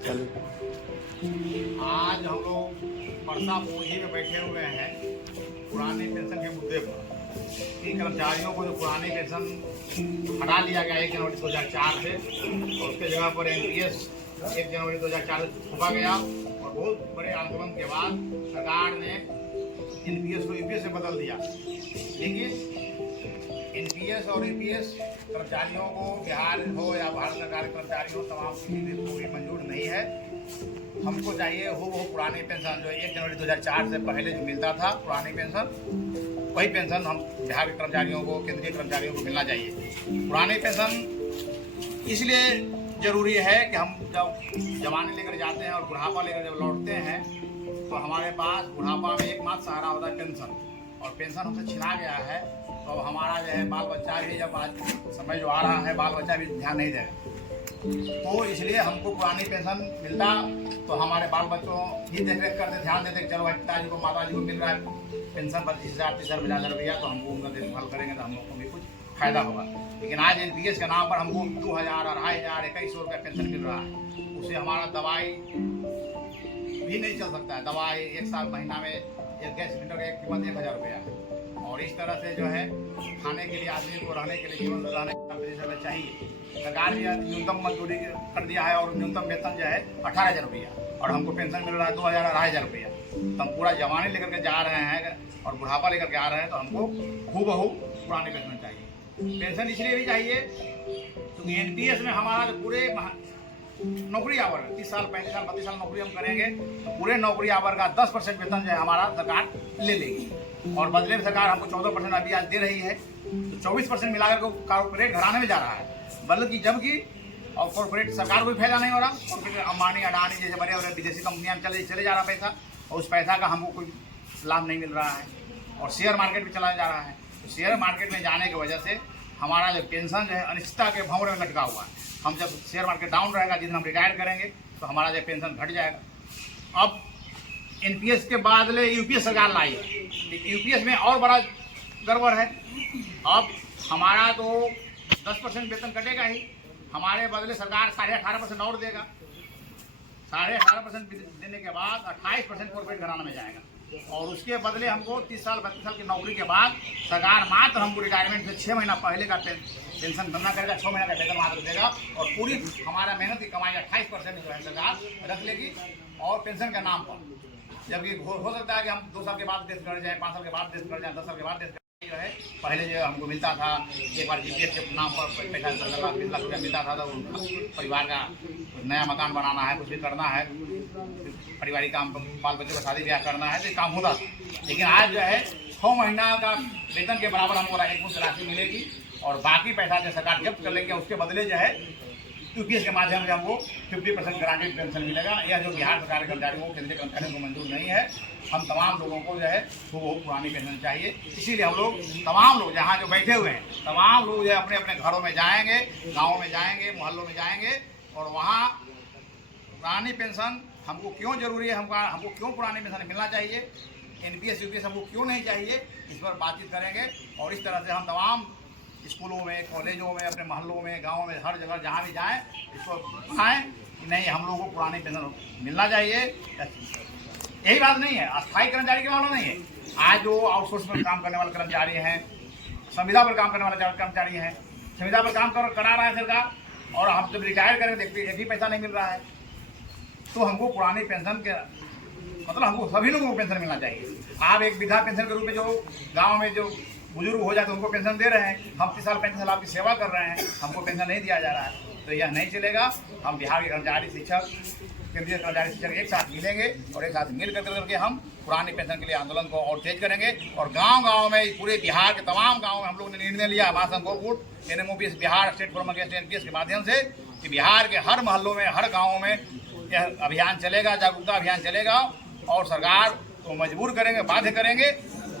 आज हम लोग परसा पूंजी में बैठे हुए हैं पुरानी पेंशन के मुद्दे पर कि कर्मचारियों को जो पुरानी पेंशन हटा लिया गया 1 जनवरी 2004 से और उसके जगह पर एनपीएस 1 जनवरी 2004 से छुपा गया और बहुत बड़े आंदोलन के बाद सरकार ने एनपीएस को यूपीएस से बदल दिया। लेकिन एनपीएस और यूपीएस कर्मचारियों को बिहार हो या भारत सरकार के कर्मचारी हो तमाम को भी मंजूर नहीं है। हमको चाहिए वो पुरानी पेंशन जो 1 जनवरी 2004 से पहले जो मिलता था पुरानी पेंशन, वही पेंशन हम बिहार के कर्मचारियों को, केंद्रीय कर्मचारियों को मिलना चाहिए। पुरानी पेंशन इसलिए जरूरी है कि हम जब जवानी लेकर जाते हैं और बुढ़ापा लेकर जब लौटते हैं तो हमारे पास बुढ़ापा में एकमात्र सहारा होता है पेंशन, और पेंशन हमसे छिना गया है तो हमारा जो है बाल बच्चा भी, जब आज समय जो आ रहा है बाल बच्चा भी ध्यान नहीं देगा। तो इसलिए हमको पुरानी पेंशन मिलता तो हमारे बाल बच्चों ही देख रेख करते, ध्यान देते चलो भाई पिताजी को माताजी को मिल रहा है पेंशन 25,000 30,000 रुपया, तो हमको उनका देखभाल करेंगे तो हम लोग को भी कुछ फायदा होगा। लेकिन आज एनपीएस के नाम पर हमको 2,000 2,500 2100 रुपया पेंशन मिल रहा है, उससे हमारा दवाई भी नहीं चल सकता है। दवाई एक साल महीना में एक गैस सिलेंडर की कीमत 1,000 रुपया है, और इस तरह से जो है खाने के लिए आदमी को रहने के लिए जीवन रहने का चाहिए। सरकार ने न्यूनतम मजदूरी कर दिया है और न्यूनतम वेतन जो है 18,000 रुपया, और हमको पेंशन मिल रहा है 2,000 2,500 रुपया। तो हम पूरा जवानी लेकर के जा रहे हैं और बुढ़ापा लेकर के आ रहे हैं, तो हमको हूबहू पुरानी पेंशन चाहिए। पेंशन इसलिए भी चाहिए क्योंकि एनपीएस में हमारा जो पूरे नौकरी आवर 30 साल 35 साल 32 साल नौकरी हम करेंगे तो पूरे नौकरी आवर का 10% वेतन जो है हमारा सरकार ले लेगी, और बदले में सरकार हमको 14% अभी आज दे रही है, तो 24% मिलाकर को कॉर्पोरेट घराने में जा रहा है। बल्कि जबकि और कॉर्पोरेट सरकार को भी फायदा नहीं हो रहा, कॉर्पोरेट अंबानी अडानी जैसे बड़े बड़े विदेशी कंपनियां में चले जा रहा पैसा, और उस पैसा का हमको कोई लाभ नहीं मिल रहा है, और शेयर मार्केट में चला जा रहा है। तो शेयर मार्केट में जाने की वजह से हमारा जो पेंशन जो है अनिश्चितता के भंवरे में लटका हुआ है। हम जब शेयर मार्केट डाउन रहेगा, जिस दिन हम रिटायर करेंगे तो हमारा जो पेंशन घट जाएगा। अब एनपीएस के बदले यूपीएस सरकार लाई, यूपीएस में और बड़ा गड़बड़ है। अब हमारा तो 10% वेतन कटेगा ही, हमारे बदले सरकार 18.5% और देगा। 18.5% देने के बाद 28% कॉर्पोरेट घराना में जाएगा, और उसके बदले हमको 30 साल 32 साल की नौकरी के बाद सरकार मात्र हमको रिटायरमेंट से 6 महीना पहले का पेंशन गणना करेगा, 6 महीना का वेतन मात्र देगा, और पूरी हमारा मेहनत की कमाई 28% जो है सरकार रख लेगी और पेंशन के नाम पर। जबकि हो सकता है कि हम 2 साल के बाद देश कर जाए, 5 साल के बाद देश कर जाए, 10 साल के बाद देश जो है पहले जो हमको मिलता था एक बार जीपीएफ के नाम पर पैसा 10 लाख 20 लाख रुपया मिलता था, तो परिवार का नया मकान बनाना है, कुछ भी करना है, पारिवारिक काम, बाल बच्चों का शादी ब्याह करना है, तो काम होता था। लेकिन आज जो है 6 महीना का वेतन के बराबर हमको एकमुश्त राशि मिलेगी, और बाकी पैसा जो सरकार जब्त कर लेंगे उसके बदले जो है यूपीएस के माध्यम से हमको 50% गारंटेड पेंशन मिलेगा। यह जो बिहार सरकार के कर्मचारियों को, केंद्रीय कर्मचारियों को मंजूर नहीं है। हम तमाम लोगों को जो है वो पुरानी पेंशन चाहिए, इसीलिए हम लोग तमाम लोग जहाँ जो बैठे हुए हैं तमाम लोग जो है अपने अपने घरों में जाएंगे, गाँव में जाएंगे, मोहल्लों में जाएंगे, और वहाँ पुरानी पेंशन हमको क्यों जरूरी है, हमको क्यों पुरानी पेंशन मिलना चाहिए, एनपीएस यूपीएस हमको क्यों नहीं चाहिए, इस पर बातचीत करेंगे। और इस तरह से हम तमाम स्कूलों में, कॉलेजों में, अपने मोहल्लों में, गाँव में, हर जगह जहाँ भी जाएँ इसको बताएँ कि नहीं हम लोगों को पुरानी पेंशन मिलना चाहिए। यही बात नहीं है, अस्थायी कर्मचारी के मामला नहीं है। आज जो आउटसोर्स पर काम करने वाले कर्मचारी हैं, संविदा पर काम करने वाले कर्मचारी हैं, संविदा पर काम करा रहा है सरकार, और हम जब रिटायर करेंगे देखते एक भी पैसा नहीं मिल रहा है। तो हमको पुरानी पेंशन के मतलब हमको सभी लोगों को पेंशन मिलना चाहिए। आप एक वृद्धा पेंशन के रूप में जो गाँव में जो बुजुर्ग हो जाए तो उनको पेंशन दे रहे हैं, हम 30 साल 35 साल आपकी सेवा कर रहे हैं, हमको पेंशन नहीं दिया जा रहा है, तो यह नहीं चलेगा। हम बिहार के कर्मचारी, शिक्षक, केंद्रीय कर्मचारी, शिक्षक एक साथ मिलेंगे और एक साथ मिल करके हम पुरानी पेंशन के लिए आंदोलन को और तेज करेंगे। और गांव-गांव में, पूरे बिहार के तमाम गांव में हम लोगों ने निर्णय लिया, महासंघ court NMOPS Bihar state forum against NPS के माध्यम से, कि बिहार के हर मोहल्लों में, हर गाँव में यह अभियान चलेगा, जागरूकता अभियान चलेगा, और सरकार को मजबूर करेंगे, बाध्य करेंगे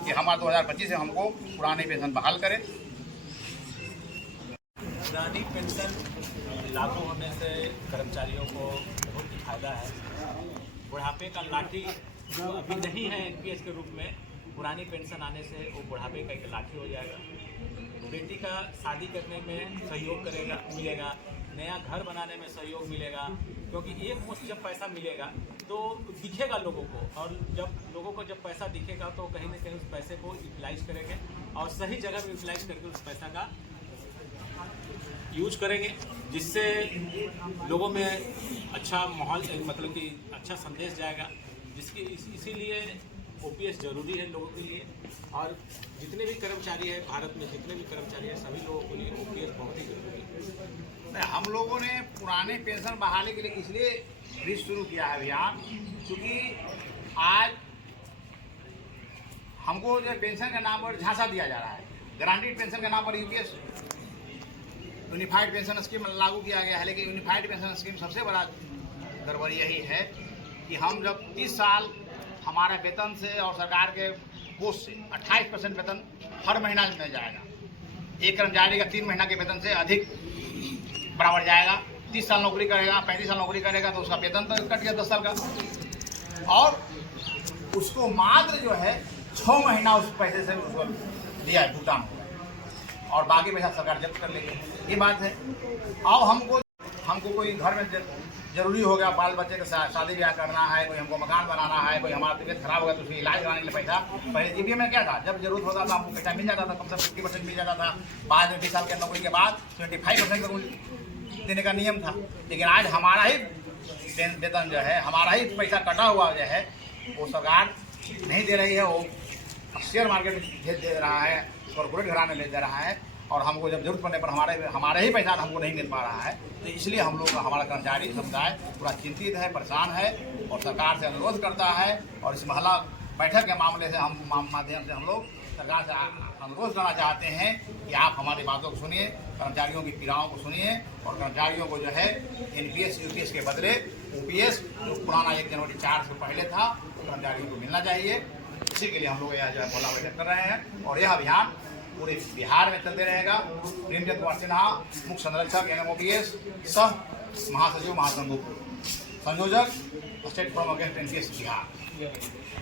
कि हमारा 2025 से हमको पुरानी पेंशन बहाल करें। पुरानी पेंशन लागू होने से कर्मचारियों को बहुत ही फायदा है। बुढ़ापे का लाठी जो अभी नहीं है एनपीएस के रूप में, पुरानी पेंशन आने से वो बुढ़ापे का एक लाठी हो जाएगा। बेटी का शादी करने में सहयोग मिलेगा, नया घर बनाने में सहयोग मिलेगा, क्योंकि एक मुश्त जब पैसा मिलेगा तो दिखेगा लोगों को, और जब लोगों को जब पैसा दिखेगा तो कहीं ना कहीं उस पैसे को यूटिलाइज करेंगे और सही जगह में यूटिलाइज करके उस पैसा का यूज करेंगे, जिससे लोगों में अच्छा माहौल, मतलब कि अच्छा संदेश जाएगा, जिसकी इसीलिए ओपीएस जरूरी है लोगों के लिए। और जितने भी कर्मचारी हैं भारत में, जितने भी कर्मचारी हैं, सभी लोगों के लिए ओपीएस बहुत ही जरूरी है। हम लोगों ने पुराने पेंशन बहाली के लिए इसलिए भी शुरू किया है अभियान, क्योंकि आज हमको जो पेंशन के नाम पर झांसा दिया जा रहा है। गारंटीड पेंशन के नाम पर यूपीएस यूनिफाइड पेंशन स्कीम लागू किया गया है, लेकिन यूनिफाइड पेंशन स्कीम सबसे बड़ा गड़बड़ी यही है कि हम जब 30 साल हमारे वेतन से और सरकार के कोष से 28% वेतन हर महीना मिल जाएगा। एक कर्मचारी का 3 महीना के वेतन से अधिक बराबर जाएगा। 30 साल नौकरी करेगा, 35 साल नौकरी करेगा तो उसका वेतन तो कट गया 10 साल का, और उसको मात्र जो है 6 महीना उस पैसे से उसको दिया है, भुगतान होगा, और बाकी पैसा सरकार जब्त कर लेगी। ये बात है। अब हमको कोई घर में जरूरी हो गया, बाल बच्चे के शादी ब्याह करना है, कोई हमको मकान बनाना है, कोई हमारा तबीयत खराब हो गया तो उसके इलाज कराने के लिए पैसा, पहले जीबीए में क्या था, जब जरूरत होता था हमको पैसा मिल जाता था, कम से कम 50% मिल जाता था। बाद में 20 साल के नौकरी के बाद 25% देने का नियम था। लेकिन आज हमारा ही वेतन जो है, हमारा ही पैसा कटा हुआ जो है, वो सरकार नहीं दे रही है, वो शेयर मार्केट भेज दे रहा है, कॉर्पोरेट घराने ले दे रहा है, और हमको जब जरूरत पड़ने पर हमारे ही पैसा हमको नहीं मिल पा रहा है। तो इसलिए हम लोग, हमारा कर्मचारी समुदाय पूरा चिंतित है, परेशान है, और सरकार से अनुरोध करता है। और इस महिला बैठक के मामले से माध्यम से हम लोग सरकार से अनुरोध करना चाहते हैं कि आप हमारी बातों को सुनिए, कर्मचारियों की पीड़ाओं को सुनिए, और कर्मचारियों को जो है एनपीएस यूपीएस के बदले ओपीएस जो पुराना 1 जनवरी 4 से पहले था, कर्मचारियों को मिलना चाहिए। इसी के लिए हम लोग यह जो है बोला बैठक कर रहे हैं, और यह अभियान पूरे बिहार में चलते रहेगा। प्रेमचंद कुमार सिन्हा, मुख्य संरक्षक एनएमओपीएस, सह महासचिव महासंघ, संयोजक state form against NPS Bihar.